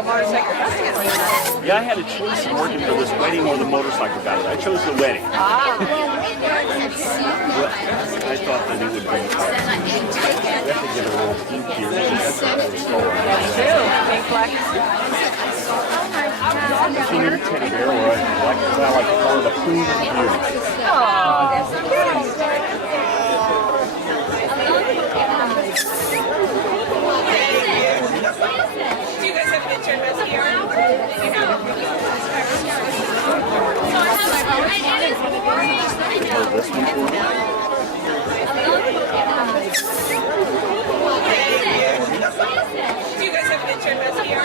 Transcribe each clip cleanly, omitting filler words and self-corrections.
a motorcycle festival. Yeah, I had a choice of working for this wedding or the motorcycle guy. I chose the wedding. But I thought that it would bring it back. We have to get a little pink here. That's True. Pink, black, she knew teddy bear, or I like to call it a poon of beauty. Oh, that's cute. Do you guys have a picture of us here? Oh, this one for me? Do you guys have a picture of us here?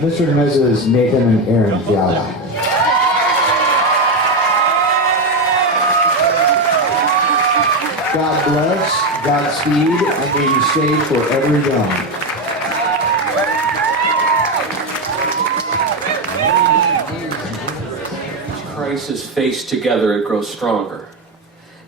Mr. and Mrs. Nathan and Erin Fiala. God bless, Godspeed, and may you stay forever young. Crisis faced together, it grows stronger.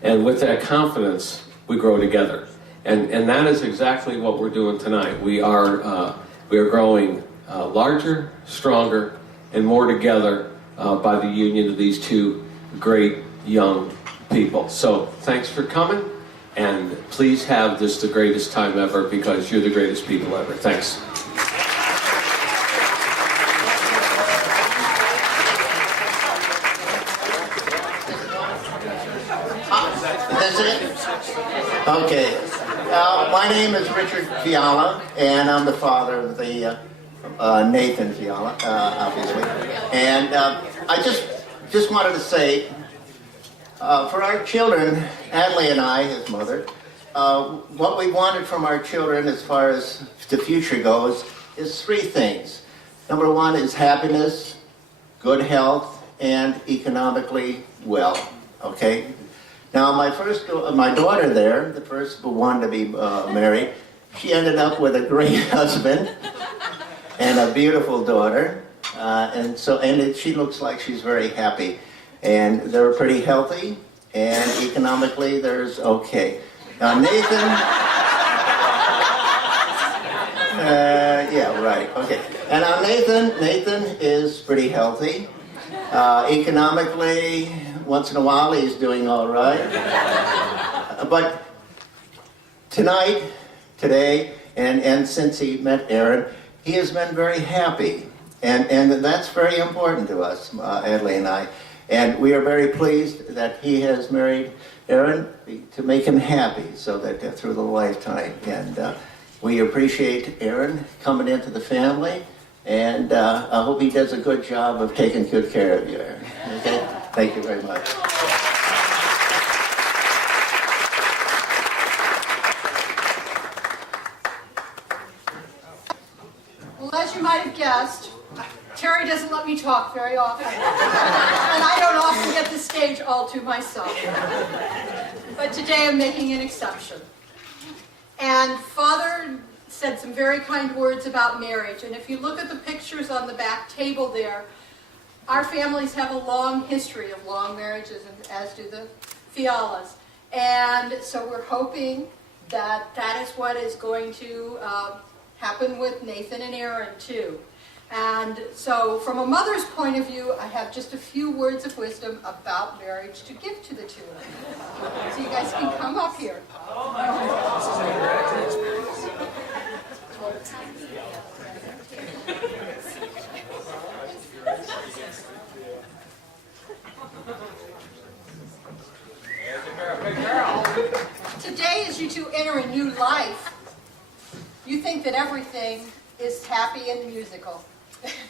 And with that confidence, we grow together. And that is exactly what we're doing tonight. We are growing larger, stronger, and more together by the union of these two great young people. So thanks for coming, and please have this the greatest time ever, because you're the greatest people ever. Thanks. That's it? Okay. My name is Richard Fiala, and I'm the father of the Nathan Fiala, obviously. And I just wanted to say, for our children, Adley and I, his mother, what we wanted from our children as far as the future goes is three things. Number one is happiness, good health, and economically well. Okay? Now, my daughter there, the first one to be married, she ended up with a great husband and a beautiful daughter, and she looks like she's very happy, and they're pretty healthy, and economically there's okay. Now, Nathan, yeah, right, okay. And now Nathan is pretty healthy, economically. Once in a while, he's doing all right. But today, and since he met Erin, he has been very happy. And that's very important to us, Adley and I. And we are very pleased that he has married Erin to make him happy, so that through the lifetime. And we appreciate Erin coming into the family. And I hope he does a good job of taking good care of you, Erin. Okay? Thank you very much. Well, as you might have guessed, Terry doesn't let me talk very often. And I don't often get the stage all to myself. But today I'm making an exception. And Father said some very kind words about marriage. And if you look at the pictures on the back table there, our families have a long history of long marriages, as do the Fialas. And so we're hoping that that is what is going to happen with Nathan and Erin too. And so from a mother's point of view, I have just a few words of wisdom about marriage to give to the two of them. So you guys can come up here. Today, as you two enter a new life, think that everything is happy and musical,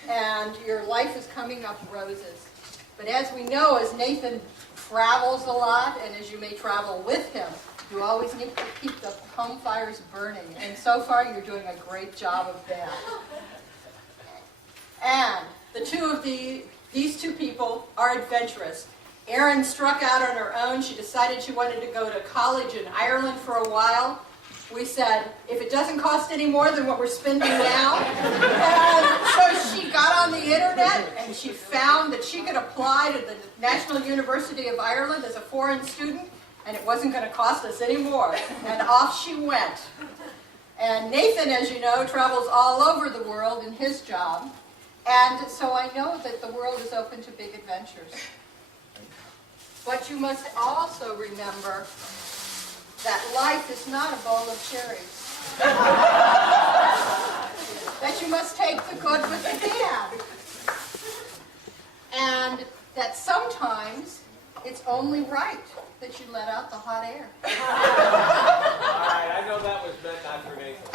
and your life is coming up roses. But as we know, as Nathan travels a lot, and as you may travel with him, you always need to keep the home fires burning. And so far, you're doing a great job of that. And these two people are adventurous. Erin struck out on her own. She decided she wanted to go to college in Ireland for a while. We said, if it doesn't cost any more than what we're spending now. And so she got on the internet and she found that she could apply to the National University of Ireland as a foreign student, and it wasn't going to cost us any more. And off she went. And Nathan, as you know, travels all over the world in his job. And so I know that the world is open to big adventures. But you must also remember that life is not a bowl of cherries. That you must take the good with the bad. And that sometimes it's only right that you let out the hot air. All right, I know that was meant not for Nathan.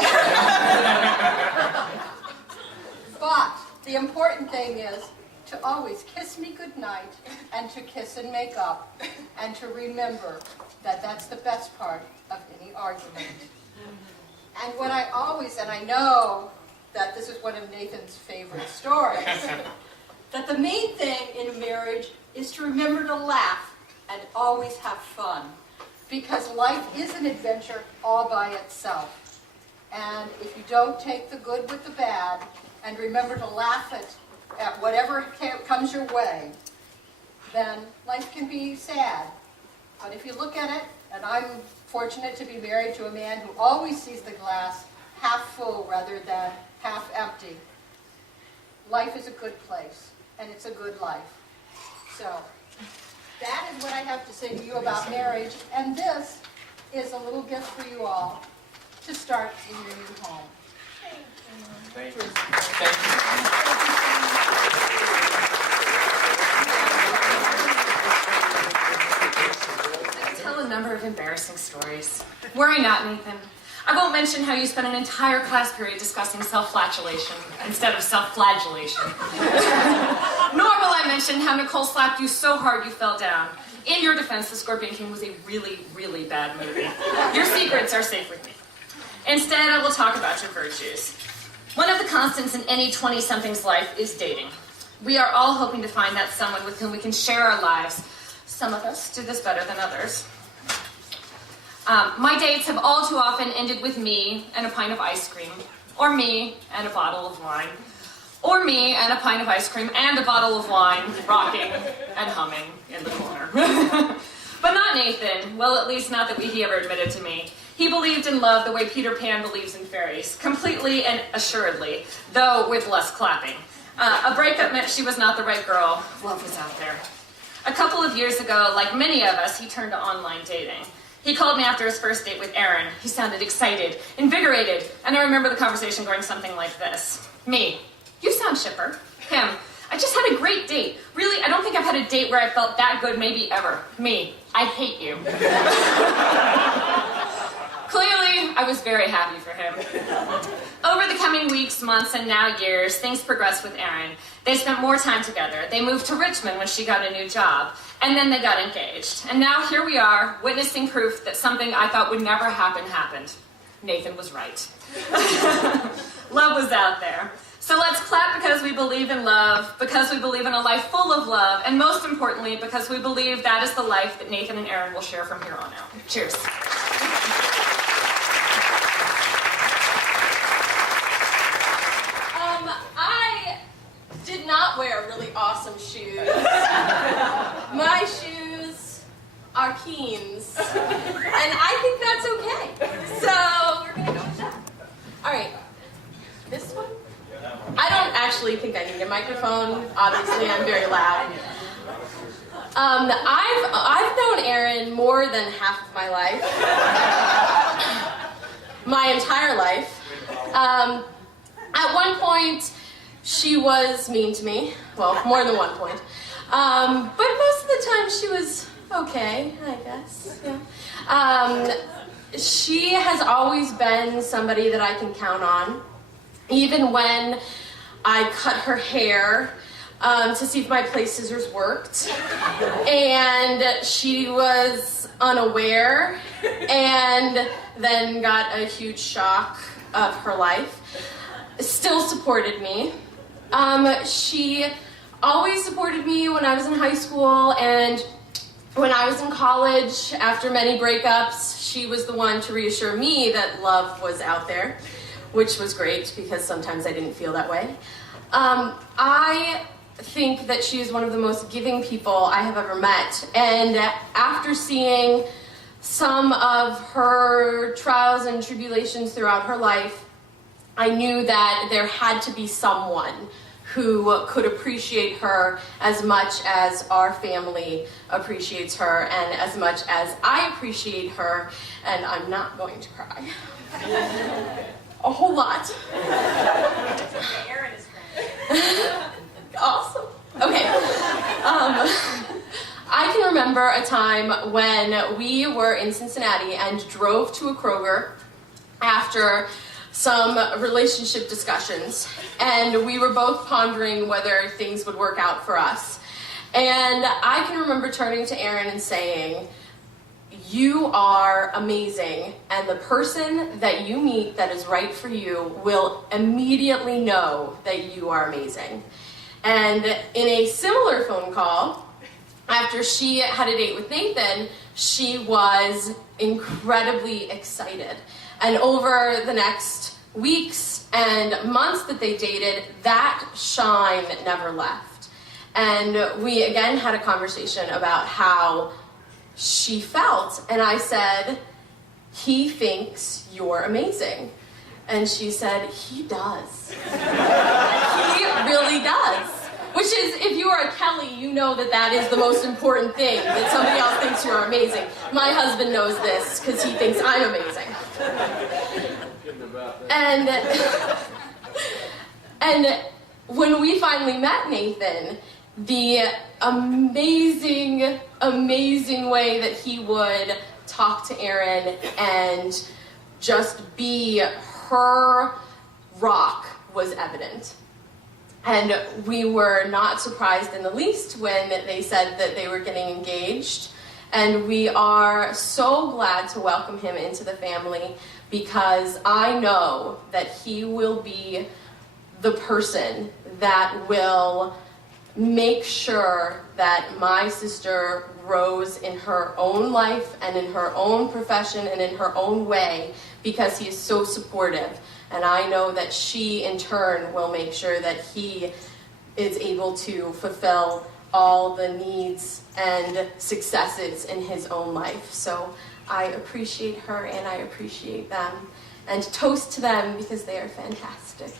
But the important thing is to always kiss me goodnight and to kiss and make up and to remember that that's the best part of any argument. And what I always, and I know that this is one of Nathan's favorite stories, that the main thing in a marriage is to remember to laugh and always have fun, because life is an adventure all by itself. And if you don't take the good with the bad and remember to laugh at whatever comes your way, then life can be sad. But if you look at it, and I'm fortunate to be married to a man who always sees the glass half full rather than half empty, life is a good place, and it's a good life. So that is what I have to say to you about marriage, and this is a little gift for you all to start in your new home. Thank you. Thank you. Tell a number of embarrassing stories. Worry not, Nathan. I won't mention how you spent an entire class period discussing self-flatulation instead of self-flagellation. Nor will I mention how Nicole slapped you so hard you fell down. In your defense, The Scorpion King was a really, really bad movie. Your secrets are safe with me. Instead, I will talk about your virtues. One of the constants in any 20-something's life is dating. We are all hoping to find that someone with whom we can share our lives. Some of us do this better than others. My dates have all too often ended with me and a pint of ice cream, or me and a bottle of wine, or me and a pint of ice cream and a bottle of wine, rocking and humming in the corner. But not Nathan. Well, at least not that he ever admitted to me. He believed in love the way Peter Pan believes in fairies, completely and assuredly, though with less clapping. A breakup meant she was not the right girl. Love was out there. A couple of years ago, like many of us, he turned to online dating. He called me after his first date with Erin. He sounded excited, invigorated, and I remember the conversation going something like this. Me, you sound chipper. Him, I just had a great date. Really, I don't think I've had a date where I felt that good maybe ever. Me, I hate you. Clearly, I was very happy for him. Over the coming weeks, months, and now years, things progressed with Erin. They spent more time together. They moved to Richmond when she got a new job. And then they got engaged. And now here we are, witnessing proof that something I thought would never happen happened. Nathan was right. Love was out there. So let's clap because we believe in love, because we believe in a life full of love, and most importantly, because we believe that is the life that Nathan and Erin will share from here on out. Cheers. I did not wear really awesome shoes. My shoes are Keens, and I think that's okay. So we're gonna go with that. All right, this one. I don't actually think I need a microphone. Obviously, I'm very loud. I've known Erin more than half of my life, my entire life. At one point, she was mean to me. Well, more than one point. But most of the time, she was okay, I guess. Yeah. she has always been somebody that I can count on, even when I cut her hair to see if my place scissors worked, and she was unaware and then got a huge shock of her life. Still supported me. She always supported me when I was in high school, and when I was in college, after many breakups, she was the one to reassure me that love was out there, which was great because sometimes I didn't feel that way. I think that she is one of the most giving people I have ever met, and after seeing some of her trials and tribulations throughout her life, I knew that there had to be someone who could appreciate her as much as our family appreciates her and as much as I appreciate her, and I'm not going to cry. A whole lot. Aaron is crying. Awesome. Okay. I can remember a time when we were in Cincinnati and drove to a Kroger after some relationship discussions, and we were both pondering whether things would work out for us. And I can remember turning to Aaron and saying, "You are amazing, and the person that you meet that is right for you will immediately know that you are amazing." And in a similar phone call, after she had a date with Nathan, she was incredibly excited. And over the next weeks and months that they dated, that shine never left. And we again had a conversation about how she felt. And I said, "He thinks you're amazing." And she said, "He does." He really does. Which is, if you are a Kelly, you know that that is the most important thing, that somebody else thinks you are amazing. My husband knows this because he thinks I'm amazing. And when we finally met Nathan, the amazing, amazing way that he would talk to Erin and just be her rock was evident. And we were not surprised in the least when they said that they were getting engaged. And we are so glad to welcome him into the family, because I know that he will be the person that will make sure that my sister grows in her own life and in her own profession and in her own way, because he is so supportive. And I know that she, in turn, will make sure that he is able to fulfill all the needs and successes in his own life. So I appreciate her and I appreciate them. And toast to them because they are fantastic.